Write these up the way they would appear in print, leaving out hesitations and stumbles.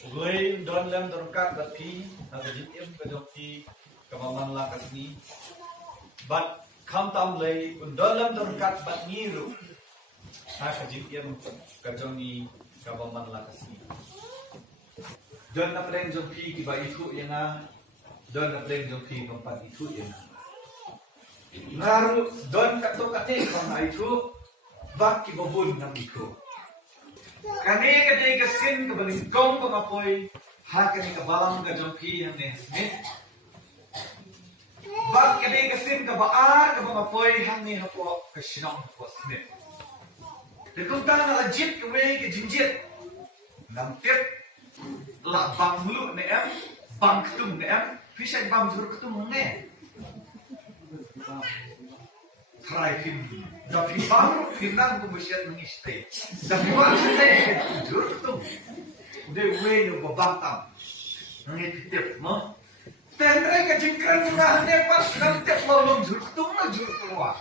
Gue don lem dorkat bati na GMM kajoki kamaman la kasni but kam tam lay don lem dorkat bat niru na GMM kajongi kamaman la kasni don na pleng joki ki ba itu yana don na pleng joki kampat itu yana ngaru don kato kate kang itu bak ki bobun nam itu kani kate kasin ka baling kong pamapoy ha kani ka balang ka joki hamne Smit bak kate kasin ka baar ka pamapoy hamne hapo ka sinong hapo Smit de kung ta na ajit ka we ka jinjit nam tip la bang mulu ne em bang ktum ne em fishay bang zur ktum ne try him tapi bang pinang tu mesti mengistai tapi bang sendiri jujur tu de way no babatam ngi tip mo tendre ka jingkran nga ne pas nam tip lolong jur tu na jur keluar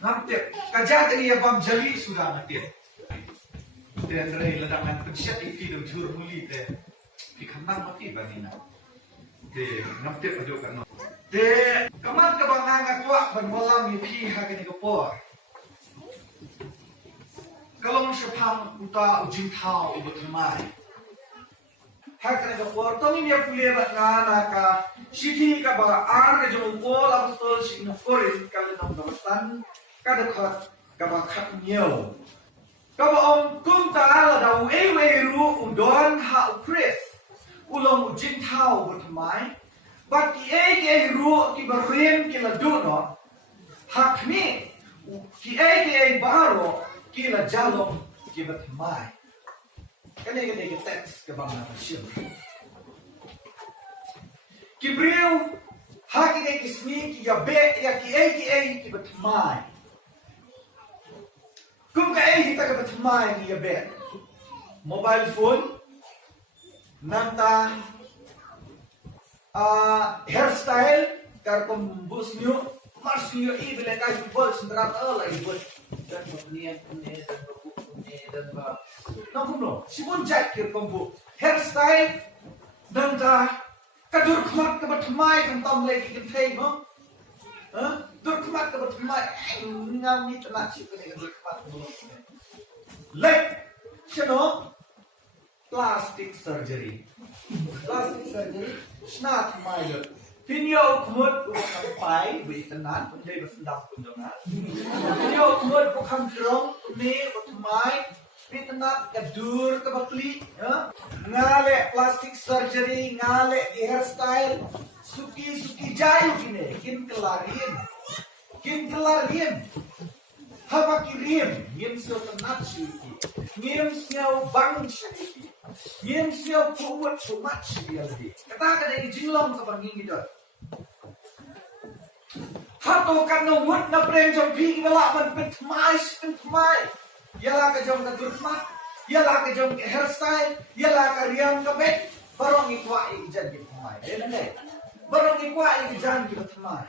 nam tip ka jatri ya bam jali sudah na tip tendre ledangan pensiat iki dum jur muli te pikhamang mati banina de nam tip ado kan de kaman ka bang nga kwa ban walam pi ha ka ni ko por kalong sepang uta Jingthaw Bathymmai har ka ni ko por to ni ya pule ba na ka sithi ka ba ar ka jo ko la stol si no foreign ka le nom san ka de khat ka ba khat nhiều ka ba om kum ta la da we ru don ha chris ulong Jingthaw Bathymmai but ki ru ki barem ki la do no hak ni ki baro ki la jalom ki Bathymmai kani ke teks ke bang na shil ki breu hak ki sni ki ya be ya ki Bathymmai kum ka hita ka Bathymmai ni ya be mobile phone nanta hairstyle kar bus new mas new ibile kai bol sendrat ala ibul dan niat ne dan buku ne dan ba no sibun jakir kombu hairstyle dan ta kadur khmat ka Bathymmai kan tam le ki thei mo dur khmat ka Bathymmai ngam ni tana chi ka dur khmat le chano plastic surgery snat mile pinyo khmut ko kampai bi tanan dei basndam kun dona pinyo khmut ko kham krong ne Bathymmai bi tanat ka dur ka bakli ngale plastic surgery ngale hairstyle suki jayu kine kin kelarin haba kirim ngim so tanat shi ngim siau bang shi ngim siau kuat sumat shi lagi kata kada jinglong ka bang ngi dot hato kan no wut na prem jom pi wala ban Bathymmai yala ka jom ka durmat yala ka jom hairstyle yala ka riam ka bet barong ikwa ijan Bathymmai dene barong ikwa ijan Bathymmai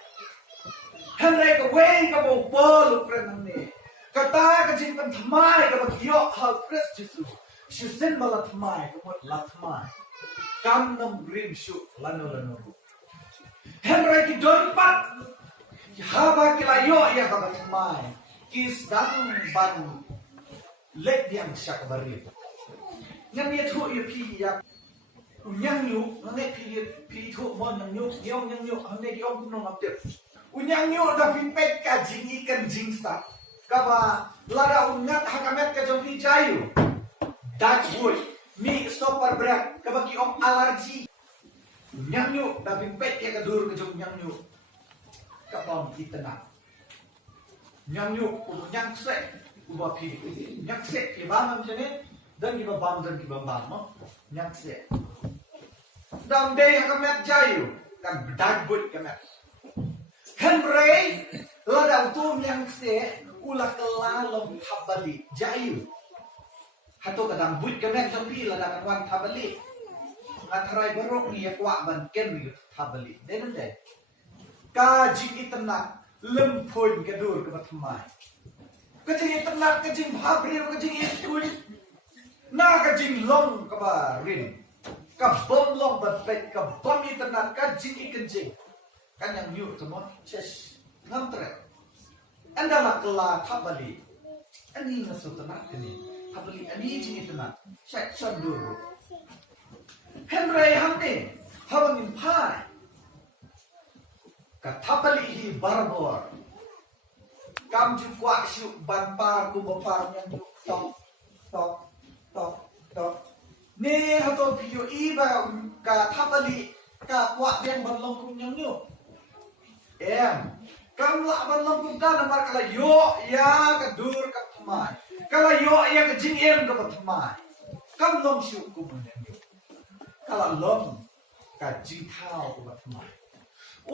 hanre ka we ka bo bol prem ne kata ka jin Bathymmai ka bagyo ha Chris Jesus Shusin Bathymmai ka mot Bathymmai kam nam green shu lano hanre ki dorpat haba kilayo ya ka Bathymmai kis dang ban let yang syak bari nyang ye thu ye pi ya unyang yu ngane pi thu mon nang yu yong nyang yu ane ki om no ngap te unyang yu da pi pek ka jingi kan jingsa ka ba lara ungat hakamet ka jom pi jayu Dutch wood mi stopper berat ka ba ki om alergi unyang yu da pi pek ya ka dur ka jom nyang yu ka bom kitana nyang yu unyang se uba pi nyak se ki ba nam jene dan ki ba bam dan ki ba bam mo nyak se dam de hakamet jayu kan Dutch wood kamet Henry ladang tu yang se ulah kelalom tabali jayu hato kadang but kamet tapi ladang wan tabali atharai barok ni yakwa ban ken ni tabali den de ka jing itna lempon gadur ke Bathymmai kajing itna kajing bhabri kajing iskul na kajing long ka ba rin กับบอมลงบัดเป็ดกับบอมอินเทอร์เน็ตกันจริงอีกจริงกันยังอยู่ทั้งหมดเชสน้ำเตะอันนั้นละกลาทับบลีอันนี้น่าสุดนะอันนี้ทับบลีอันนี้จริงอินเทอร์เน็ตเช็คชันดูเฮนรี่ฮัมนี่ทับมินพายกับทับบลีฮีบาร์บอร์กำจุกว่าชิวบันปาร์กูบันปาร์ยังอยู่ตอกตอกตอกตอกนี่เขาตัวพิวอีแบบกับทับบลีกับว่ายังบันลงคุมยังอยู่กำลังบันลงคุมกันมาkalau yo ya kedur ke temai kalau yo ya ke jingem ke temai kam long shiu ku mun yang yo kalau long ke jingthao ke temai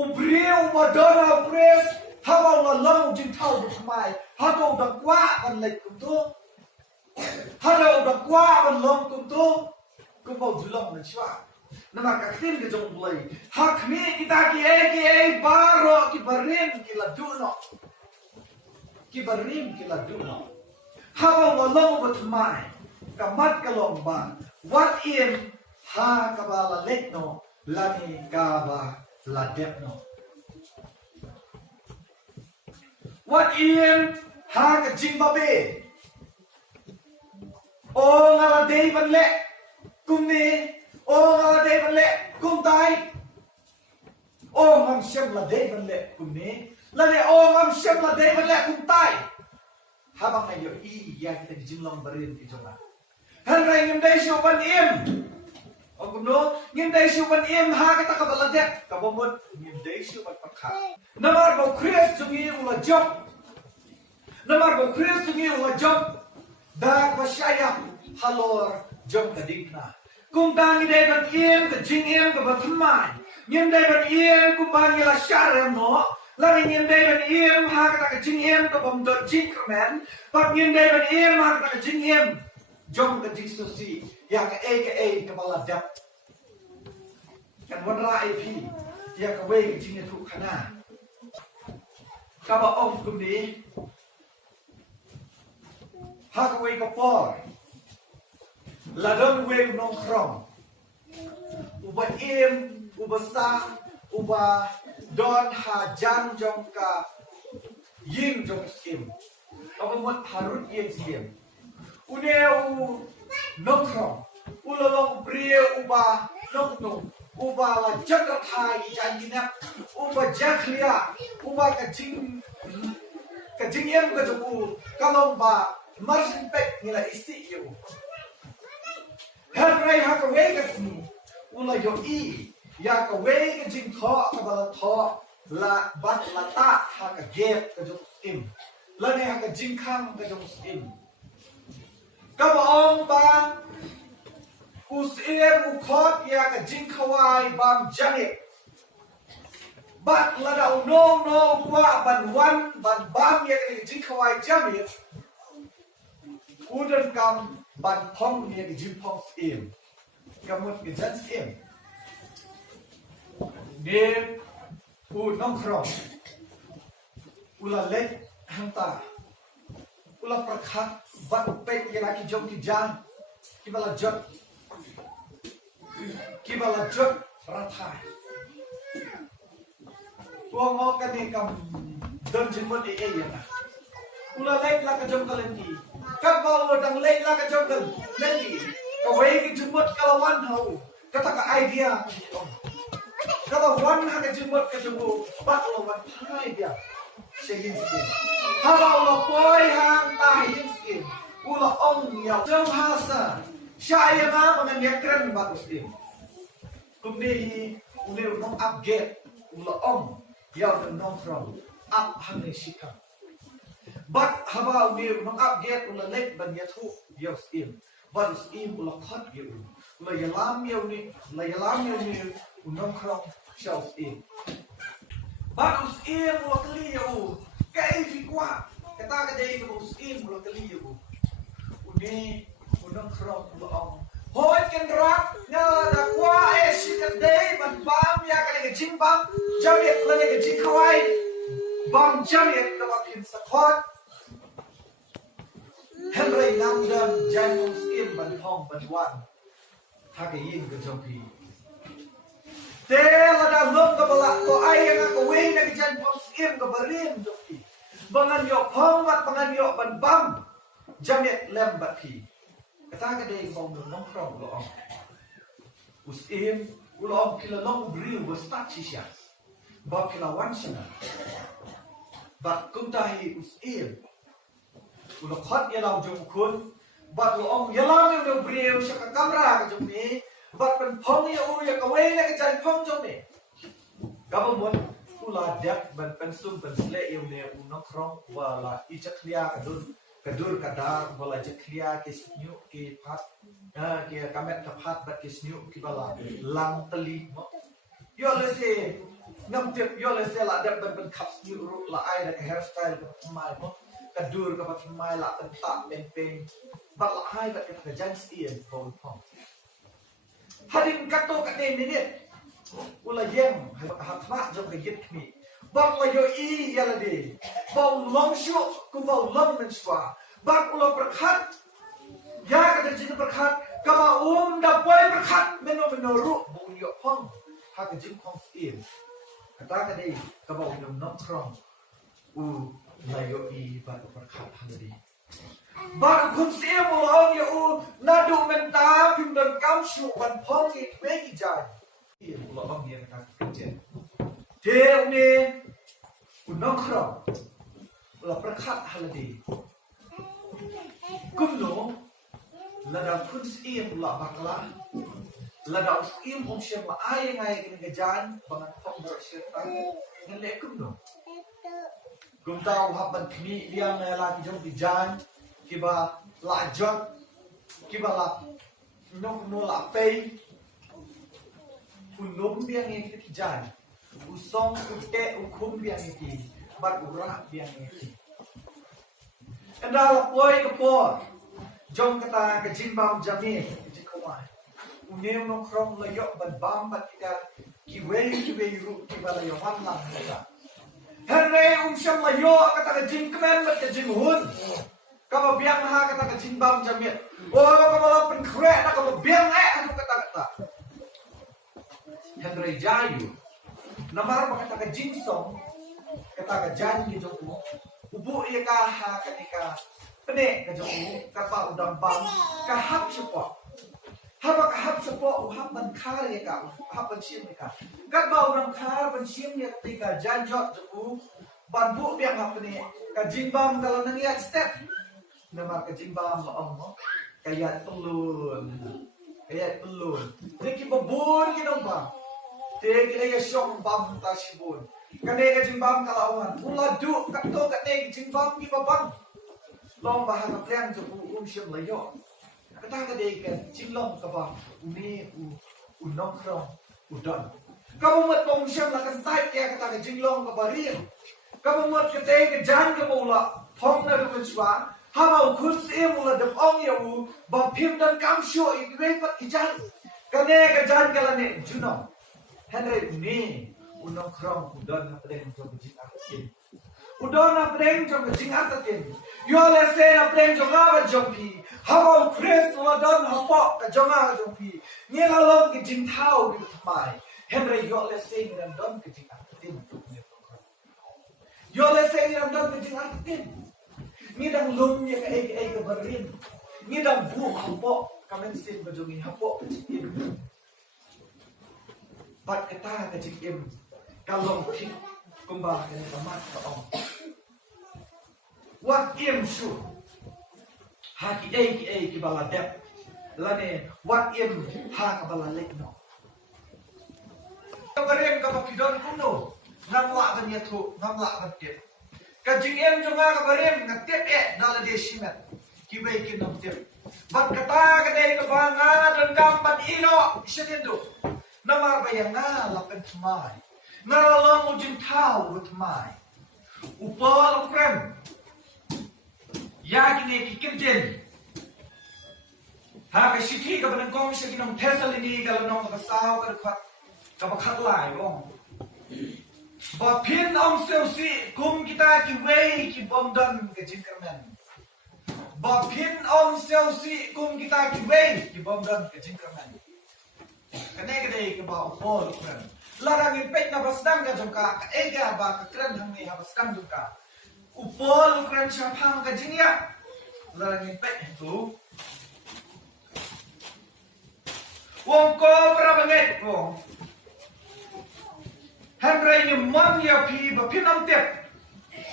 ubriu madara pres hawa la long jingthao ke temai hado da kwa ban lek kum tu hado da kwa ban long kum tu ku mau julong na chwa nama kaktin ke jong bulai hak mi kita ki baro ki barim ki ladu no ki barim ki ladu no hawa walong bat mai kamat kalong ba wat im ha kabala lek no lani kaba ladep no wat im ha ka jimbabe o ngala dei ban le kumni o ngala dei ban le kum tai o ngam shem la dei ban le kumni la le o ngam shem la dei ban le kum tai habang na yo I ya kita jimlong barin ki jonga han rai ngim dei shu ban im o kum no ngim dei shu ban im ha kita ka bala dek ka bomot ngim dei shu ban pakha namar bo kres jungi ula job namar bo kres jungi ula job da ba shaya halor jom ka dikna kum dang dei ban im ka jing im ka bathamai ngim dei ban im kum bang la sharam no la ngim dei ban im ha ka jing im ka bom dot jing kmen pat ngim dei ban im ha ka jing im jom ka dik so si ya ka ka bala dap kan wan ra ip ya ka we ka jing thu khana ka ba om kum ni ha ka we ka por la don we nong krom uba im uba sa uba don ha jan jong ka ying jong sim ka mot harut ying sim uneu nong krom ulalong brie uba nong nong uba la jatra thai jan gina uba jaklia uba ka jing yem ka jong u kalong ba marsin pek nila isi yu Henry ha ka wei ka sni ula yo I ya ka wei ka jing tho ka bala tho la bat la ta ha ka gep ka jong im la ne ha ka jing khang ka jong im ka ba ong ba us u khot ya ka jing khawai bam jani bat la da no kwa ban wan ban bam ya ka jing khawai jami udan kam ban phong ni cái jim phong im cái một cái dân im đêm u nong krom u la lek hang ta u la prakhat ban pek ya la ki jom ki jan ki bala jot rathai tuang mo ka ni kam don jim mo ni e ya u la lek la ka jom ka len ki các bao đang lên la cái trong gần lên gì cái vậy cái chừng mất cái one hầu cái ta cái idea cái là one hay cái chừng mất cái chừng bộ bắt là one hai idea sẽ hình skin ha bao là boy hàng tài hình skin u là ông nhiều trong ha sa sai mà mình nhắc keren bắt skin cùng đi u nếu nó upgrade u là ông nhiều từ non from up hàng này shikam but haba mir nong upgrade ula lek ban ya thu yos im ban im ula khat yu ula yalam ni unong khrong shelf im but us im ula kli yu kai fi kwa kata ka dei ko us im ula kli yu uni unong khrong ula ong hoi ken rak na da kwa e shi ka dei ban bam ya ka le jing bam jamiet la le jing khawai bam jamiet ka ba pin sakhat Henry Namdan Janus im ban thong ban wan hake yin ke jompi te lada lom ke balak to ai yang ke wei na ke jan pom skim ke barim jompi bangan yo pom bat bangan yo ban bam jamet lem bat pi kata ke dei bom nong krong lo ong usim ulo kila long briu was tachisha ba kila wansana ba kuntahi usim ulo khat ya lau jom kun ba lo ong ya lau no briu saka kamera ke jom ni ba pen phong ya u ya ka wei na ke jan phong jom ni ka ba mon ula dak ban pen sum pen sle eu ne u nong krong wala I chaklia kadur kadar wala chaklia ke snyu ke phat ke kamet ka phat bat ke snyu ki bala lang tali yo le se ngam tep yo le se la dak ban khap snyu ru la ai da hairstyle ka mai mo kadur ka bat mai la tan ta pen pen bat la hai bat ka jan stien pon pon hadin kato ka ne ni ula yem ha thma jom ka yit kmi bak la yo I ya la de bau long shu ku bau long men swa bak ula prakhat ya ka jin prakhat ka ba da poi prakhat meno ru bu yo phong ha ka jin khong stien kata ka dei ka bau nom krong u la yo I bak prakhat ha de bak kun stien mo ong yo u na du men ta pim don kam shu ban phong ki me ki jai lo ong ye ka jen te ne unong krong la prakhat ha de kum no la da kun stien la bakla la da stien om shem la ai ngai ke jan bangan phong ber shet ta ngan le kum no kum tau ha ban khni liang la ki jong ki jan ki ba la jot ki ba la no la pei un lom biang ngai ki jan u song u te u khum biang ngai ki bat u ra biang ngai ki anda la poi ka po jong kata ke jin bam jami ji khomai u nem no krong la yo ban bam bat ka ki wei ru ki ba la yo han lang ka herre sham la yo kata ke jin kmen bat ke jin hun ka ba biang ha kata ke jin bam jami o ka ba la pen kre na ka ba biang anu kata herre jayu namar ba kata ke jin song kata ke jan ki jong mo ubu ye ka ha ka ni ka pene ka jong mo ka pa udam bam ka hap sepo haba ka hap sepo u hap ban khar ye ka hap ban sim ye ka ka ba udam khar ban sim ye ti ka jan jot jong mo ban bu biang hap ni ka jin bam kalau nang ya step namar ka jin bam lo ong mo ka ya pelun ni ki babun ki dong bam te ki ya shong bam ta sibun kane ka jin bam kalawan ula du ka to ka ne ki jin bam ki babang long ba ha ka plan jo u shim la yo ka ta ka de ka jin long ka ba u ni u nong krong u don ka mo mat bong shim la ka sai ke ka ta ka jin long ka ba ri ka mo mat ka te ka jan ka mo la thong na ru chwa ha ba khun se mo la dam ong ya u ba phim dan kam sho I ve pat ki jan ka ne ka jan ka la ne juno henry ni unong krong udon na preng jong jing atin udon na preng jong jing atin yo le se na preng jong ba jong pi how chris la don ha po ka jong a jong pi ni la long ki jing thao ki mai henry yo le se ni don ki jing atin yo le se ni don ki jing atin ni dang lum ye ka ai ka barin ni dang bu ha po ka men sin ba jong ni ha po ki jing bat kata ka jing kalau kita kembali ke tempat orang, wat im su, haki kibala dep, lane wat im ha kibala lekno. Kabarem kabakidon kuno, ngamla kanya tu, ngamla kanya. Kajing em juga kabarem ngatep dalam desimet, kibai kinam tep. Bat kata kadai kabangan dengkam bat ino isendu, namar bayanga lapen mai. Ngaralong Jingthaw Bathymmai upal krem yakine kikimjen ha ka sithi ka ban kong se kinong thesalini ka lanong ka saw ka khat ka bakhat lai ong ba phin ong selsi kum kita ki wei ki bomdan ka jinkermen ba phin ong selsi kum kita ki wei ki bomdan ka jinkermen Kadai ke bawah pol kan. Larang impek na basdang ka jongka ka ega ba ka kran hang ni habasdang jongka. Upol kran syapang ka jingya. Larang impek itu. Wong ko prabanget wong. Henry ni mon ya pi ba pinam tep.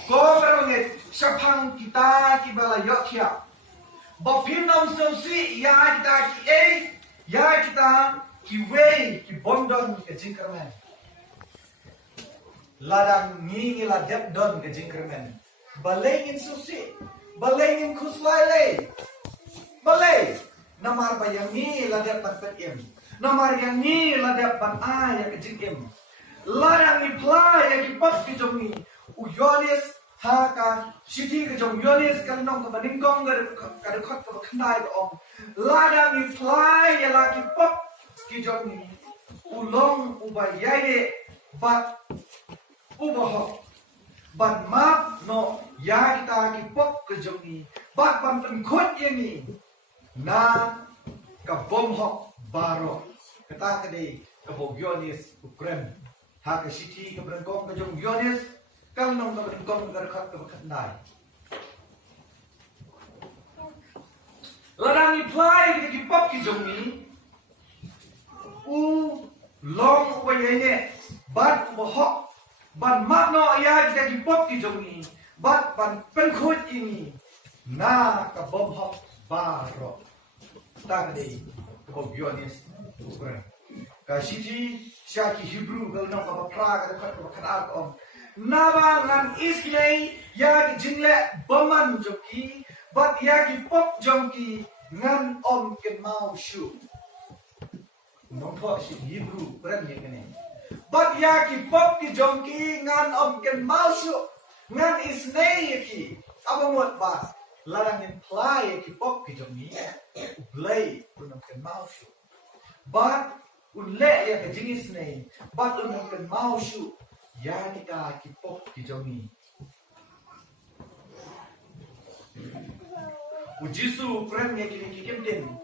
Ko prabanget syapang kita ki bala yok ya. Ba pinam sosi ya kita ki ya kita ki wei ki bondon ke jingkermen. Ladang ni la dep don ke jingkermen. Balengin susi, balengin kuslai balay. Namar ba yang ni la dep pan im. Namar yang ni la dep pan ya ke jingkem. Ladang ni pla ya ki pot ki jong ni. Uyolis haka siti ke jong yolis kan nong ka baningkong ka de khot ka khandai ka ong. Ladang ni pla ya la ki pot kijong ni ulong ubayai de bat ubaho bat map no ya kita ki pok kijong ni bat ban pengkot yang ni na ka bom hok baro kata kade ka bogyonis ukren ha ka siti ka brengkong ka jong yonis kal nong ka brengkong ka khat ka khandai ladang ni plai ki pok kijong ni long ubayai ne bat ubaho ban map no ya kita ki pop ki jong ni bat ban pengkot ini na ka bom hok baro ta de ko bionis ukran ka siti syaki hebrew gal no ka pra ka ka khana om na ba ngan islay ya ki jingle boman joki bat ya ki pop jongki ngan om ken mau shu nong thọ si Hebrew beran yang ini. But ya ki pop ki jongki ngan om ken mausu ngan isnei ki apa muat ba larang imply ki pop ki jongni blay unam ken mausu. But unle ya ke jingis nei but unam ken mausu ya kita ki pop ki jongni. Ujisu beran yang kini kikimden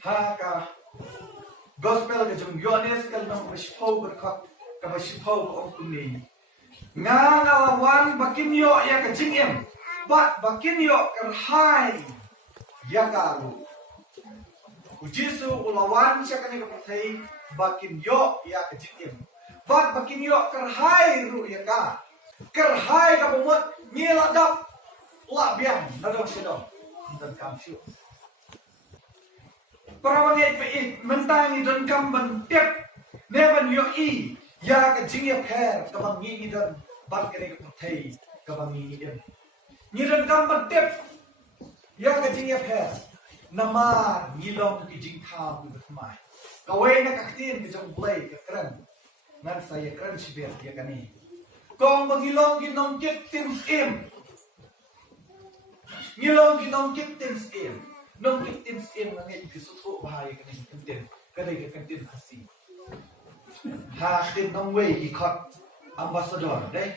haka gospel ke jong yones kal nang bashpau berkat ka bashpau ong kuni nga ngalawan bakin yo ya ka jingem bat bakin yo kerhai ya kalu ujisu ulawan siya kani ka patay bakin yo ya ka jingem bat bakin yo kerhai ru ya ka kerhai ka bumot ngiladap la biang nadong sidong dan kamsyu Perawangan pe mentangi dan kamban tep neban yo I ya ka jingya pher ka bang ngi dan ban kene ka thei ka bang ngi dem ni dan kamban tep ya ka jingya pher namar ngilong ki Jingthaw Bathymmai ka we na ka tin ki jong blay ka kran nan saya kran sibir ya kani kong bagilong ki nong kit tim im ngilong ki nong kit tim im nong kitim sim ngai ki sutho bahai ka ni kitim kadai ka kitim khasi ha tin nong wei ki khot ambassador dai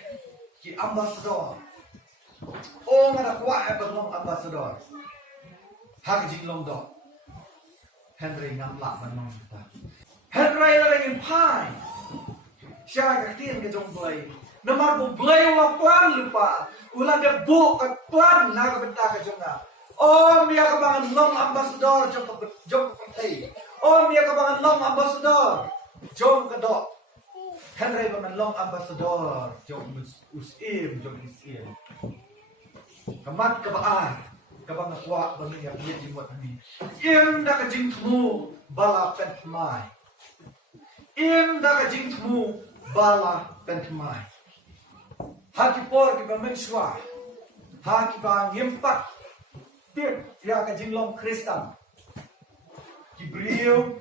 ki ambassador o ngara kwa ha ba long ambassador ha ka jing long do Henry ngam la ban nong ta Henry la in pai sha ka tin ka jong blai namar bo blai wa plan lupa ulan de bo ka plan na ka benta ka jong na Om ya kabangan long ambassador jom kapatay. Om ya kabangan long ambassador jom kadok. Henry kabangan long ambassador jom usim jom isim. Kamat kabaan kabang nakwa bani ya biya jimot ni. Im da ka Jingthaw Bathymmai. Im da ka Jingthaw Bathymmai. Haki por ki ba menswa. Haki ba ngimpak ya ka jinglong Kristen ki brio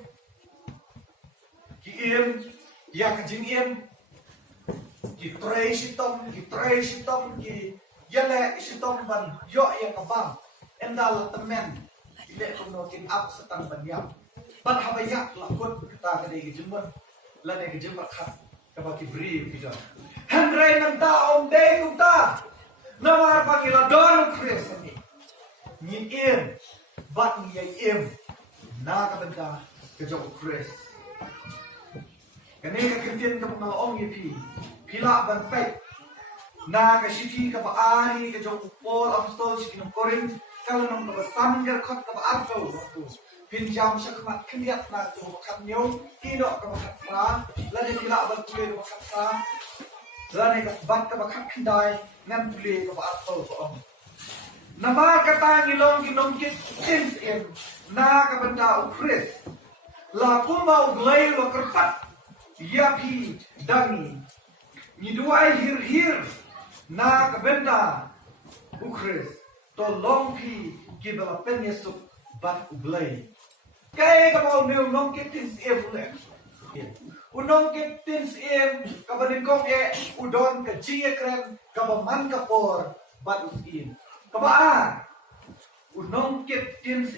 ki im ya ka jingim ki trei sitom ki yale sitom ban yo ya ka bang endal temen ile kuno kin up setang ban ya ban habayak la kot ta ka de jimon la de jimon khat ka ba ki brio ki jo Henry nan ta om de ku ta namar pa ki la don Kristen Nhìn im, bắt người im, na ka benda kejong Chris. Kani ka Christian ka mga ong yipi. Pila ban pek. Na ka shiti ka paari kejong Paul apostol si kinong Corinth. Kalau nang kabasan gar kot ka arto waktu. Pinjam sa kamat kiniat na tu makanyo. Kino ka makatra. Lani pila ban tuloy ka makatra. Lani ka bat ka makakindai. Ngan tuloy ka arto ko ong. Nama kata ngilong kinongkit tins na kabanda o Chris. La kumba o glay wa kerpat. Yapi dangi. Niduay hir na kabanda o Chris. To long pi gibala penyesuk bat o glay. Kaya kapaw niyo nongkit tins ulit. Unongkit tins kabanin kong udon ka jiyekren kabaman kapor bat usin. Kabaan, unongkit tins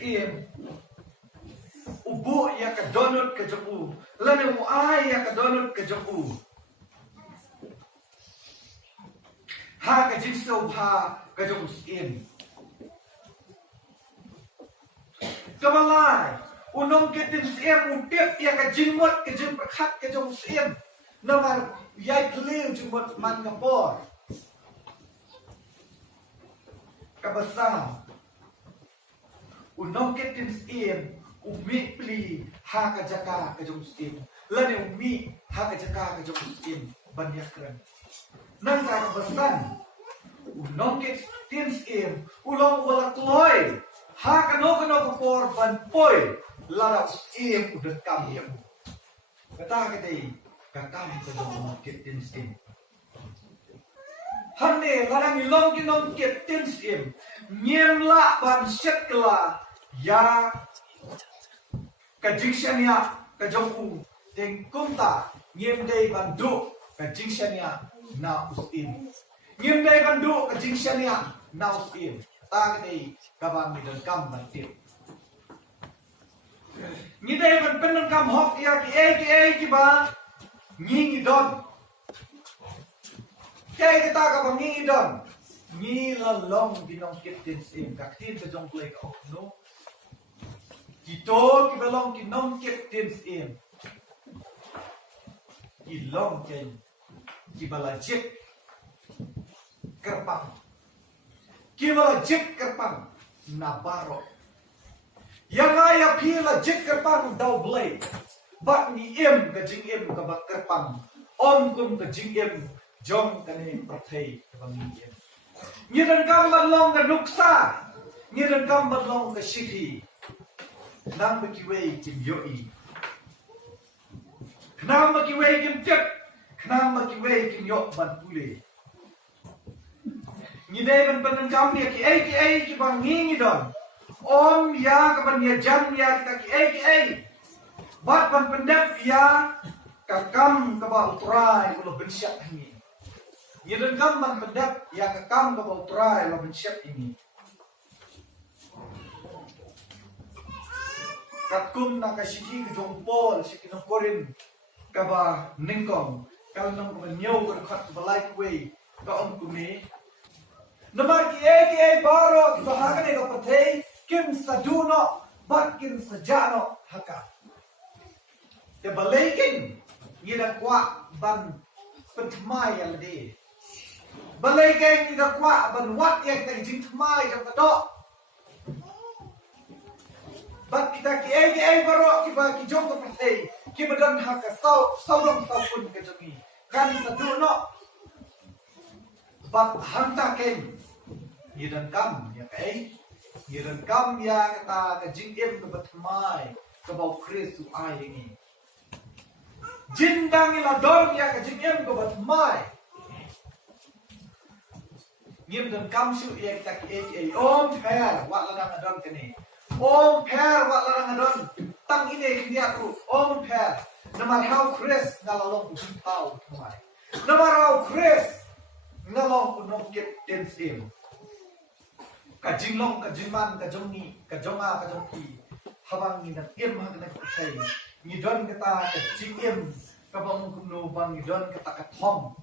ubo ya ka donut ka japu, lani mo ay ya ka donut ka japu. Ha ka jingso pa ka japu Kamalay, unongkit tins utip ya ka jingmot ka jing perkat ka japu namar yay keliu jingmot man kapor. Kabasa unongkit tins umi pli ha ka jaka ka jong lani umi ha ka jaka ka jong banyakran nang ka kabasan unongkit tins ulong wala kloy ha ka no por ban poi lara udah kam ya kata kate kakam ka jong tins Hane larang ilong kinong tins nyemla ban syekla ya kajingsanya kajongku tengkumta nyemdei bandu kajingsanya na usin nyemdei bandu kajingsanya na usin tagdei kabang midon kam bantit nyidei ban penang kam hok ya ki ba nyingi don kaya kita ka bangi don ni lalong binong kitin sim kaktin ka jong play ka no kito kibalong kinong kitin sim ilong ken kibalajik kerpang nabaro yang ayah pila jik kerpang daw blade bak ni ka jing ka bak kerpang om kun ka jing Jom kani perthai bangi nyiran kam badlong ka nuksa nyiran kam badlong ka shiti nang bakiwei kim yoi knam bakiwei kim tip knam bakiwei kim yok ban pule nyidai ban panan kam dia ki ai ki bangi don om ya ka ban ya jam ya kita ki bat ban pendap ya kakam ka ba utrai kulo bensyak ni Nyiran kam man pendap ya kakam ka ba utrai lo bensyak ini katkum na kasiki ka jong Paul si kinong Corinth ka ba ningkong kal nang ka nyaw ka khat ba like way ka on kumi namar ki ai baro ki bahagan ka patay kim saduno bat kim sajano haka te balekin ngira kwa ban pentmai yang de balekin ngira kwa ban wat yang ta jingthaw jang kato bat kita ki ai baro ki ba ki jong ka patay ki badan haka saurong pun ka jami kan saduno bat hanta ken ngira kam ya kai ngira kam ya kata ka jingem ka batmai ka ba Kristu ai ini Jindang ila don ya ka jingem ko batmai ngim dan kamsu ya kita ki om per wa la adon kene om per wa la adon tang ine dia ku om per namar how Chris ngalalong Jingthaw Bathymmai namar how Chris ngalong unong kit tensim ka jinglong ka jingman ka jongi ka jonga ka jongki habang ni nak hang nak kai ni don kata ka jingem ka bang kumno bang ni don kata ka thong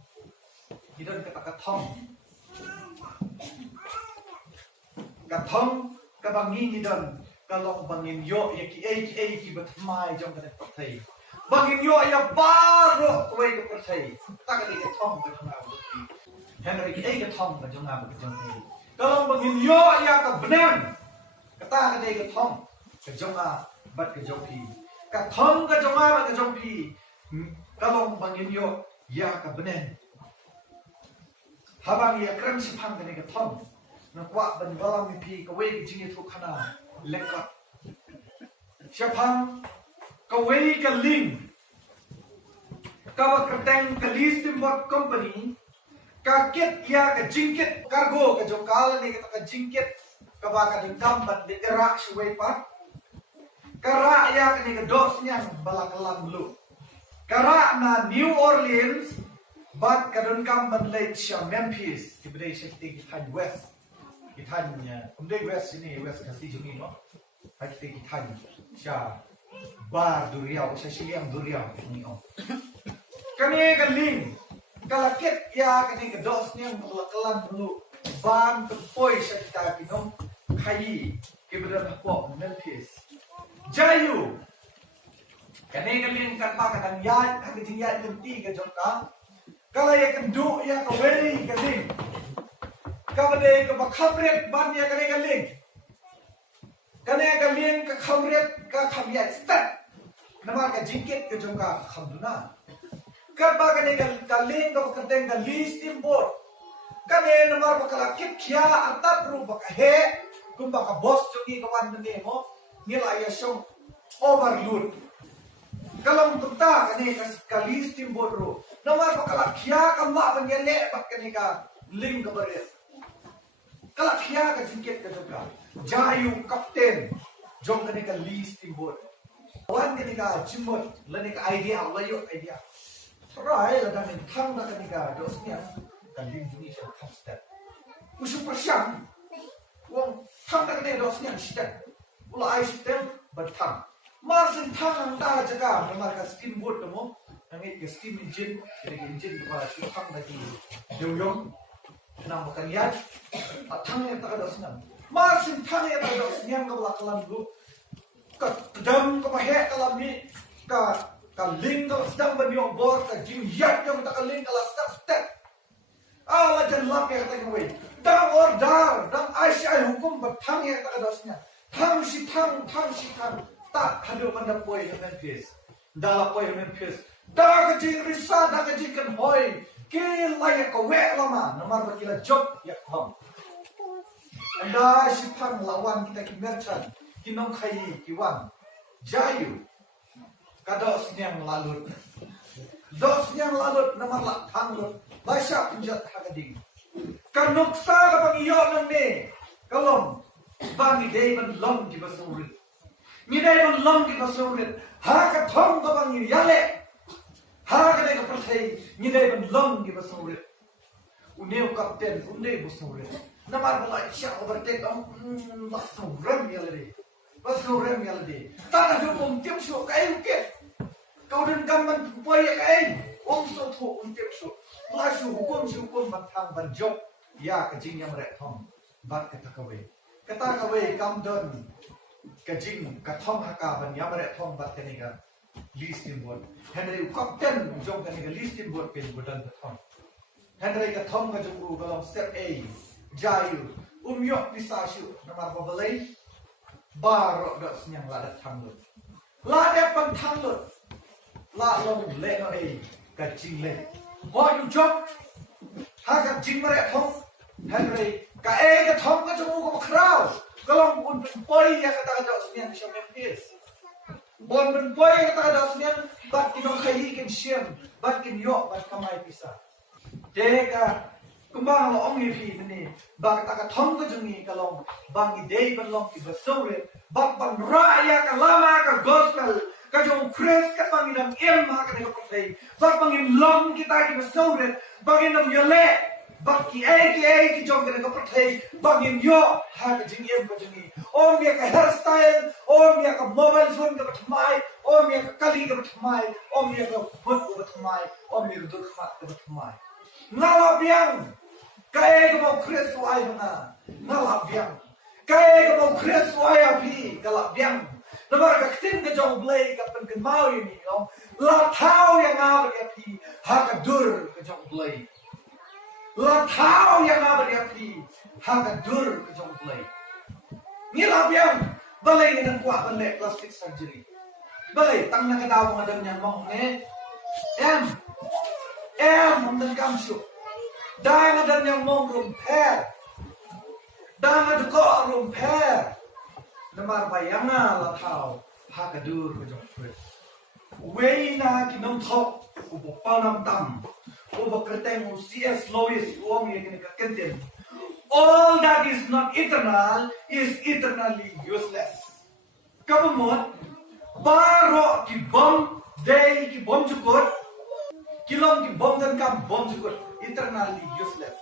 ka thong ka bang ni don Kalau bangin yo ya ki batmai jong kan perthai bangin yo ya baro kwe ke perthai ta ka ke thong ka jong abu ki henry ki ke thong ka jong abu jong ki kalau bangin yo ya ka benan ka ta ka ke thong ka jong a bat ka jong ki ka thong ka jong a ka jong ki kalau bangin yo ya ka benan habang ya krem si phang ka ke thong na kwa ban balam mi pi ka we ki jing thu khana lekap siapang kawai ka link kawa kerteng ka list import company ka kit ya ka jingkit cargo ka jokal ni ka jingkit ka ba ka dingkam bat de era shway pa kara ya ka ni ka dos nyang balakalan lu kara na New Orleans bat ka dingkam bat late sha Memphis ibade shifting tan west Itan umdeng west ini west kasih jumi no, kita itan sya bar duriau, sya siang duriau ini oh. Kani kaling kalakit ya kani kedosnya melakalan dulu ban terpoi sya kita kinom kayi keberan apa Memphis Jayu kani kaling kan kadang ya kani jingyat jemti ke jongka kalau ya kendu ya kawai kaling kabade ka bakhamret ban ya kane galing ka khamret ka khamya stat nama ka jingket ka jongka khamduna ka ba kane galing ka bakateng ka list import kane nama ba kala kit khya atat ru ba ka he kumba ka boss jongi ka wan ne mo nila ya shong overload kalam tutta kane ka list import ru nama ba kala khya ka ma ban ya le ba kane ka link ka bare kalau kia ka jingket ka jongka Jayu kapten jong ka list timbot wan ka jimbot lani ka idea layo idea try la dan thang na ka dosnya kan ling ni sa top step usu persiang wong thang na dosnya step ula ai step berthang marsin thang ta jaga namar ka steamboat mo angit ka steam engine ka thang na ki yoyong nama kalian, tangnya tak ada senang. Masih tangnya tak ada senang kau lakukan dulu. Kedam kau pahek kalau ni, kaling kau sedang berniok bor, kajingyat yang tak kaling kalau step. Allah jangan lap yang kata kau. Dang order, dang Aisyah hukum bertangnya tak ada senang. Tang si tang, tak ada mana poin yang Memphis. Dalam poin Memphis, dah kajing risah, dah kajing kenhoi. Kila ya kawek lama, nomor berkila job ya kom. Anda sipang lawan kita kimerchan, kinong kayi kiwan, Jayu, kados yang lalut, dos yang lalut nomor lak tanglut, basya penjat hagading. Kanuksa kapang iyo nang ne, kalom, bangi day ban long di basurit, ni day ban long di basurit, hakatong kapang iyo yale. Harga ka percaya ni dai ban long gi basore uneu kapten unde basore namar bola isya overtake basore mi alade ta na dum tim sho kai ke kau den gamban poi kai so tho tim sho la shu hukum ban thang ban job ya ka jing yam re thom bat ka kawai kam don ka jing ka thom ha ka ban yam re thom bat ka ni ga list import Henry kapten jong kan ke list import pin budan thom Henry ka thom ka jong galam step A Jayu umyok pisashu namar babalai bar da senyang la thang la de pan thang la long le no A ka jing le ho yu job ha ka jing mare thom Henry ka A ka thom ka jong ko khrao galam un poi ya ka ta da senyang sham Memphis bon ben boy kata ada senian bat kinong kayi kin siem bat kin yo bat kamai pisa deka kumbang lo ong yipi ni ba kata ka thong ka jungi kalong bang idei ban long ki basore bat ban raya ka lama ka gospel ka jong kres ka bang idam em ha ka ne ko play bat bang in long kita ki basore bang in yole bat ki ki jong ka ne ko play bang in yo ha ka jing em ka jungi om ya ka hairstyle om ya ka mobile phone ka bathmai om ya ka kali ka bathmai om ya ka phone ka bathmai om ya ka khat ka bathmai ngala biang ka mo kres ai na ngala biang Kaya ka mau kres waya pi kalap biang. Namar ka tin ka jong blay ka pen kan mau ini long. La thao yang ngab dia pi ha ka dur ka jong blay. La thao yang ngab dia pi ha ka dur ka jong blay. Ni la biang balai ni nang kuat balai plastic surgery. Balai tang na ka daw ngadam yang mong ne. Em mong kam syuk. Dah ngadam yang mong rum pher. Dah ngadu ko rum pher. Namar bayanga la thao ha ka dur ka jong kres. Wei na ki nong thok ubo panam tam ubo kreteng CS Lois uom ye kini ka kenten. All that is not eternal is eternally useless. Kabumot baro ki bom day ki bom chukot kilom ki bom dan kam bom chukot eternally useless.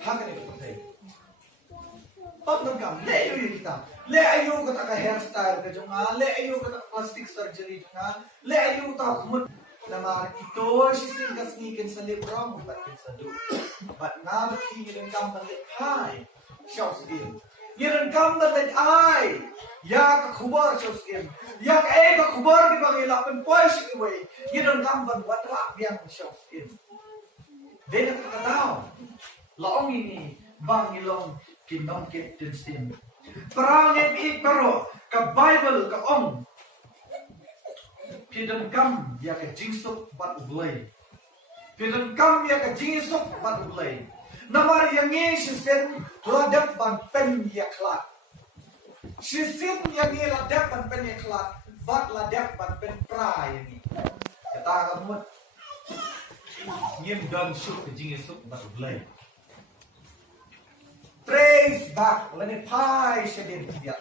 Ha ka ni ka patay. Pag nagkam, le ayo yung kita. Le ayo ka ka hairstyle ka junga, le ayo ka plastic surgery junga, le ayo ta kumut na ito sisin kas ngikin sa libra mo bat sa do. Bat nga bat hingin kam ban le hai. Shaw skin. Yiran kam ban le ai. Ya ka kubar shaw skin. Ya ka ka kubar di bang ilapan pois way. Yiran kam ban wat ra biang shaw skin. Dena ka daw. Laong ini bang ilong kinong Captain Stim. Perang yang pero ka Bible ka ong. Pidam kam ya ka jingsuk bat ublay. Pidam kam ya ka jingsuk bat ublay. Namar yang ngi sisen ladap ban pen ya klat. Sisin yang ngi ladap ban pen ya klat. Bat ladap ban pen pra yang ni. Kata kamu ngim dan syuk ka jingsuk bat ublay. Trace back, lene pai shedin dia.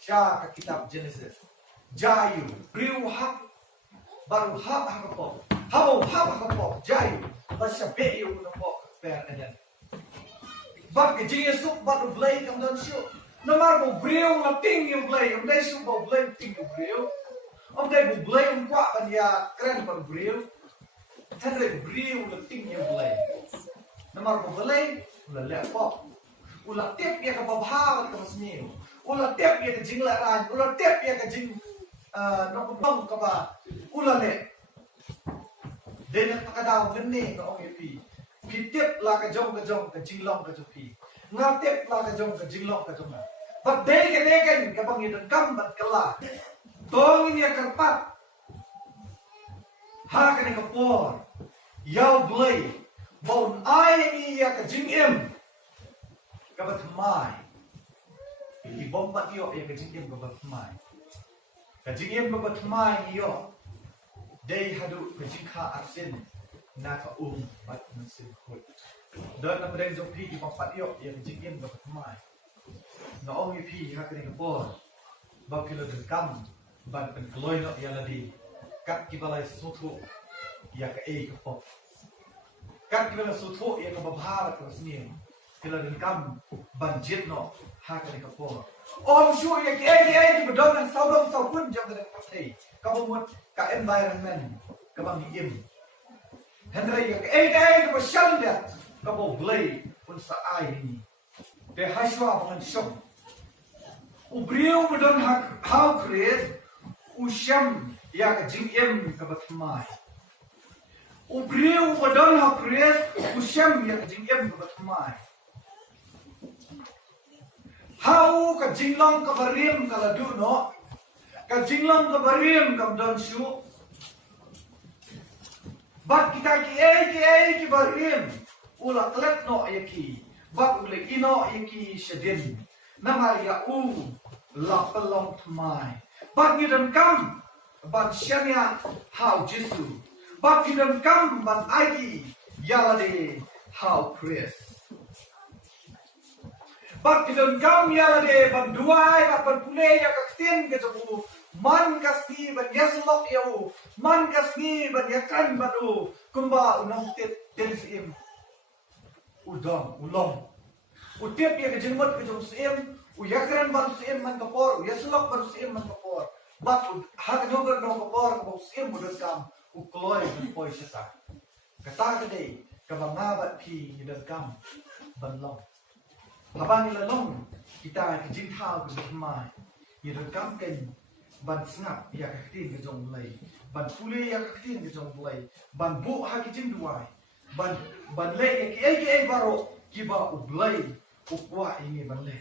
Sya ka kitab Genesis. Jayu, riu hak, baru hak hakapo. Habo hak hakapo, jayu. Basya beyu napo per eden. Bak ke Yesus baru blay kam dan syu. Namar bo briu na ting yung blay, yung dai syu bo blay ting yung briu. Om dai bo blay yung kwa kan ya keren baru briu. Tendre briu na ting yung blay. Namar bo blay, la lepo. Ulah tip ya ke babhaw ke masmiu. Ulah tip ya ke jinglaran. Ulah tip ya ke jing nokubong ke ba. Ulah le. Dena takadaw gene ke ong epi. Pitip la ke jong ke jinglong ke jopi. Ngatip la ke jong ke jinglong ke jong. Bat dei ke deken ke bang yedon kam bat kala. Tong ini kerpat. Ha ke ne kapor. Yau blay. Bon ai ni ya ke jingem. Bathymmai. Ibom bat yo ya kajingim Bathymmai. Kajingim Bathymmai yo. Day hadu kajingha arsin na ka bat nasin khut. Dan na pedeng jopi ibom bat yo ya kajingim Bathymmai. Na ong ipi ha kene kapor. Ba kilo kam ban pen kloy no ya ladi. Kat kibalai suthu ya ka kapor. Kat kibalai suthu ya ka babhar ka snim. Kila din kam banjit no ha ka ni kapor. Om shu ya ki bedong nang saudong saupun jam ka patay. Kabumut ka environment ka bang im. Henry ya ki ka shal dia ka bo blay pun sa ai ni. Te hashwa bang shom. Ubriu bedon how create usham ya ka jingem ka Bathymmai. Ubriu bedon how create usham ya ka jingem ka Bathymmai. How ka jinglong ka barim ka ladu no? Ka jinglong ka barim ka don shu. Bak kita ki barim. Ula klet no yaki. Bak ule ino yaki shedin. Namar ya la pelong tmai. Bak yudam kam. Bak shania how jisu. Bak yudam kam bak aiki. Yalade how praise. Bak kidon kam ya lade ban duai bat ban pule ya kaktin ke jabu man kasni ban yaslok ya u man kasni ban yakan ban u kumba unong tet sim udong ulong utip ya ke jengmot ke jong sim u yakran ban sim man kapor yaslok ban sim man kapor bat hak nober no kapor ko sim budot kam u kloy ban poi seta kata ke kabanga bat pi yudot kam ban long. Habang ilalong, kita ke Jingthaw Bathymmai ni rekam ken ban snap ya ka tin ke jong lei ban pule ya ka tin ke jong lei ban bu ha ki jing duai ban le ya ki baro ki ba ublai ukwa ini ban le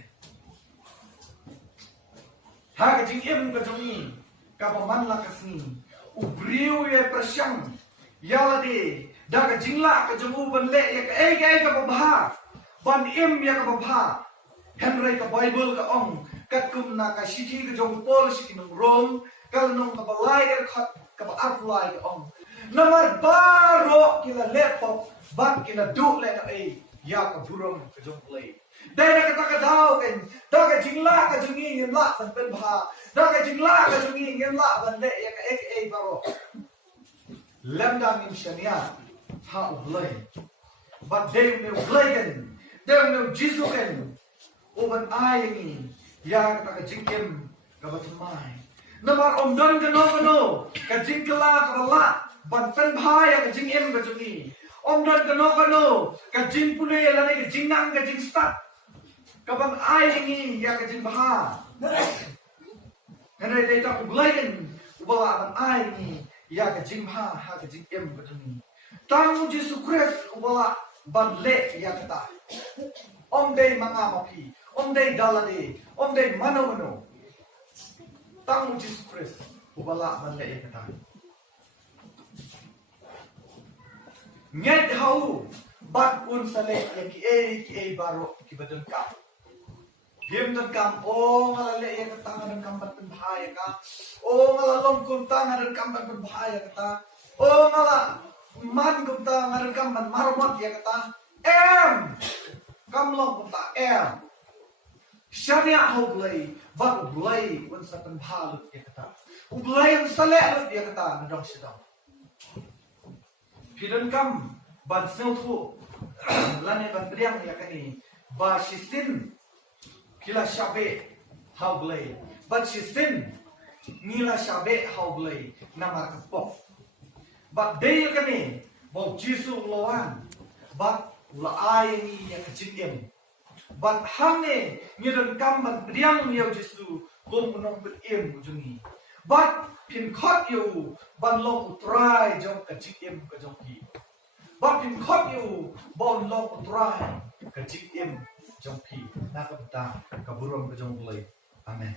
ha ka jing em ke jong ni ka ba man la ka sni ubriu ye prasyang ya la de da ka jingla ka jong ban le ya ka ba ban em ya ka ba Henry ka Bible ka ong kum na ka sithi ka jong Paul si nong Rome kal nong ka balai ka ba apply ka ong namar baro kila laptop bak kila du le na ya ka burong ka jong play dai na ka daw ken da ka jingla ka jungi ngin la ban pen bha da ka jingla ka jungi ngin la ban le ya ka baro lamda min shania ha ublay but they will play ken they will Jesus ken Oban ay ni ya ka jingkem ka Bathymmai namar Umden kano ka jingkala ka bala ban pen bhaya ka jingem ka jungi Umden kano ka jingpule la ni ka jingnang ka jingstat ka ban ay ni ya ka jingbha henry data ublayen ubala ban ay ni ya ka jingbha ha ka jingem ka jungi tamu Jesus Christ ubala ban le ya ka ta Umden mga mapi Umden dalade, Umden mano. Tamu Jesus Christ, ubala ban le kata. Nyet hau bat un sale ya ki baro ki badal ka. Gem dan kam o ngala le ya kata ngan kam bat bahaya ka. O ngala long kum ta ngan kam bat bahaya kata. O ngala man kum ta ngan kam ban marmat ya kata. Kam long kum ta Syariah ublay, bak ublay un sa penbalut dia kata. Ublay un saleh dia kata nadang sedang. Hidan kam ban sentu lane ban priang ya kani ba sisin kila syabe haublay. Ban sisin nila syabe haublay nama kepok. Bak day kani bau jisu lawan bak ulaay ni ya kecingem. Bat hangne ngiran kam ban priang yau Jesu kom nong betem jungi bat pin khot yau ban long utrai jong ka jikem ka jong ki bat pin khot yau bon long utrai ka jikem jong ki na ka ta ka burom ka jong lei amen